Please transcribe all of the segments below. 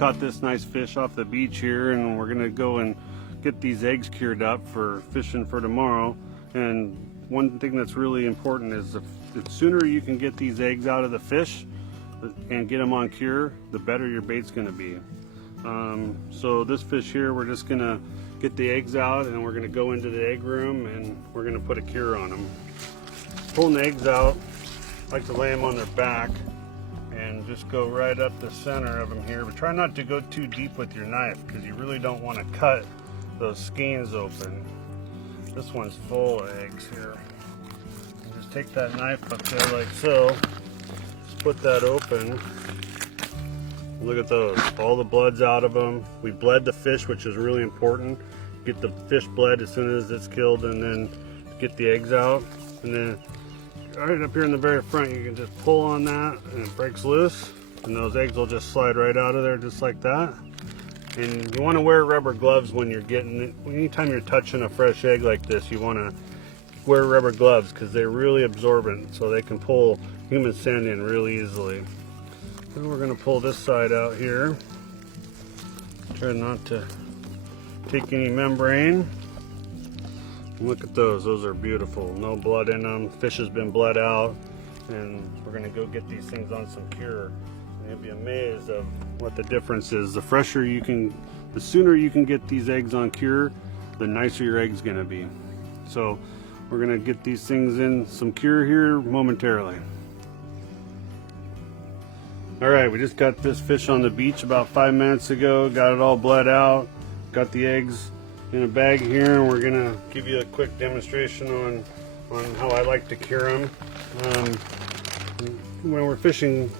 caught this nice fish off the beach here, and we're gonna go and get these eggs cured up for fishing for tomorrow. And one thing that's really important is the sooner you can get these eggs out of the fish and get them on cure, the better your bait's gonna be. So this fish here, we're just gonna get the eggs out and we're gonna go into the egg room and we're gonna put a cure on them. Pulling the eggs out, I like to lay them on their back and just go right up the center of them here, but try not to go too deep with your knife because you really don't want to cut those skeins open. This one's full of eggs here. And just take that knife up there like so, just put that open. Look at those, all the blood's out of them. We bled the fish, which is really important. Get the fish bled as soon as it's killed and then get the eggs out. And then right up here in the very front, you can just pull on that and it breaks loose. And those eggs will just slide right out of there just like that. And you want to wear rubber gloves when you're getting it. Anytime you're touching a fresh egg like this, you want to wear rubber gloves because they're really absorbent, so they can pull human scent in really easily. Then we're going to pull this side out here. Try not to take any membrane. Look at those are beautiful. No blood in them. Fish has been bled out, and we're going to go get these things on some cure. And you'll be amazed of what the difference is. The sooner you can get these eggs on cure, the nicer your egg's going to be. So we're going to get these things in some cure here momentarily. All right, we just got this fish on the beach about 5 minutes ago. Got it all bled out. Got the eggs in a bag here, and we're gonna give you a quick demonstration on how I like to cure them. When we're fishing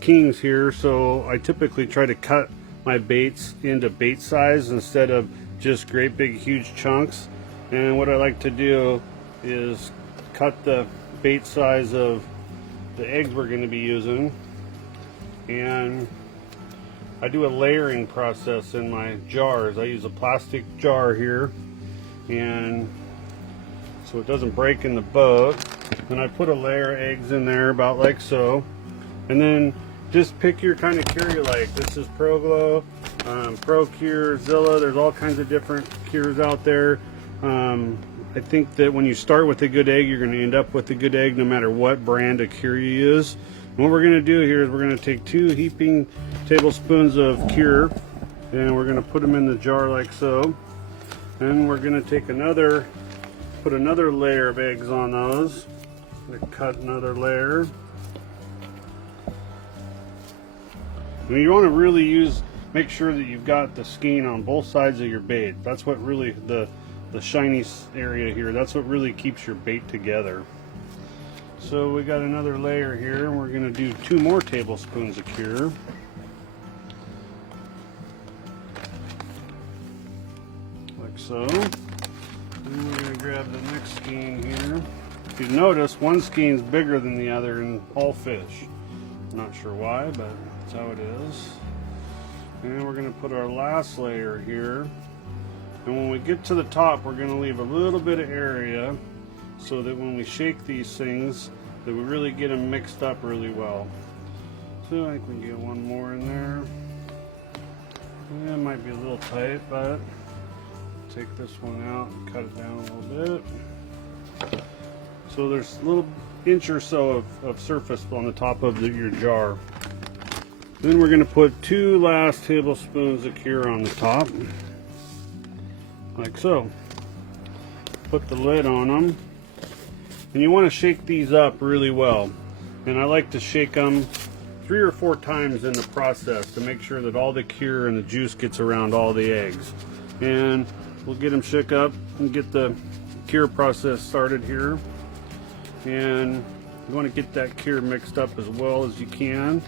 kings here, so I typically try to cut my baits into bait size instead of just great big huge chunks. And what I like to do is cut the bait size of the eggs we're going to be using, and I do a layering process in my jars. I use a plastic jar here, and so it doesn't break in the boat. And I put a layer of eggs in there about like so, and then just pick your kind of cure you like. This is ProGlow, ProCure, Zilla. There's all kinds of different cures out there. I think that when you start with a good egg, you're going to end up with a good egg no matter what brand of cure you use. And what we're going to do here is we're going to take 2 heaping tablespoons of cure, and we're going to put them in the jar like so. And we're going to take put another layer of eggs on those. I'm going to cut another layer. And you want to really make sure that you've got the skein on both sides of your bait. That's what really, the shiny area here, that's what really keeps your bait together. So we got another layer here, and we're going to do 2 more tablespoons of cure. Like so. And we're going to grab the next skein here. If you notice, one skein's bigger than the other in all fish. I'm not sure why, but that's how it is. And we're going to put our last layer here. And when we get to the top, we're going to leave a little bit of area so that when we shake these things, that we really get them mixed up really well. So I think we can get one more in there. Yeah, it might be a little tight, but take this one out and cut it down a little bit. So there's a little inch or so of surface on the top of your jar. Then we're going to put 2 last tablespoons of cure on the top, like so. Put the lid on them, and you want to shake these up really well. And I like to shake them 3 or 4 times in the process to make sure that all the cure and the juice gets around all the eggs. And we'll get them shook up and get the cure process started here. And you want to get that cure mixed up as well as you can.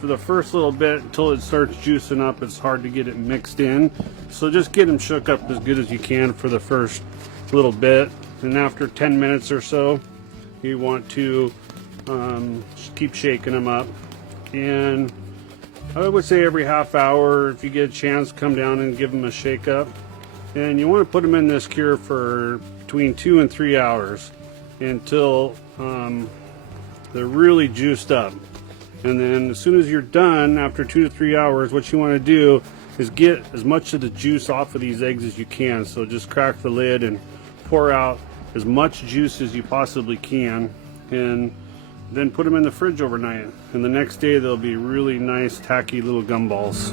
For the first little bit, until it starts juicing up, it's hard to get it mixed in. So just get them shook up as good as you can for the first little bit. And after 10 minutes or so, you want to keep shaking them up. And I would say every half hour, if you get a chance, come down and give them a shake up. And you want to put them in this cure for between 2 and 3 hours until they're really juiced up. And then as soon as you're done, after 2 to 3 hours, what you want to do is get as much of the juice off of these eggs as you can. So just crack the lid and pour out as much juice as you possibly can, and then put them in the fridge overnight. And the next day they'll be really nice, tacky little gumballs.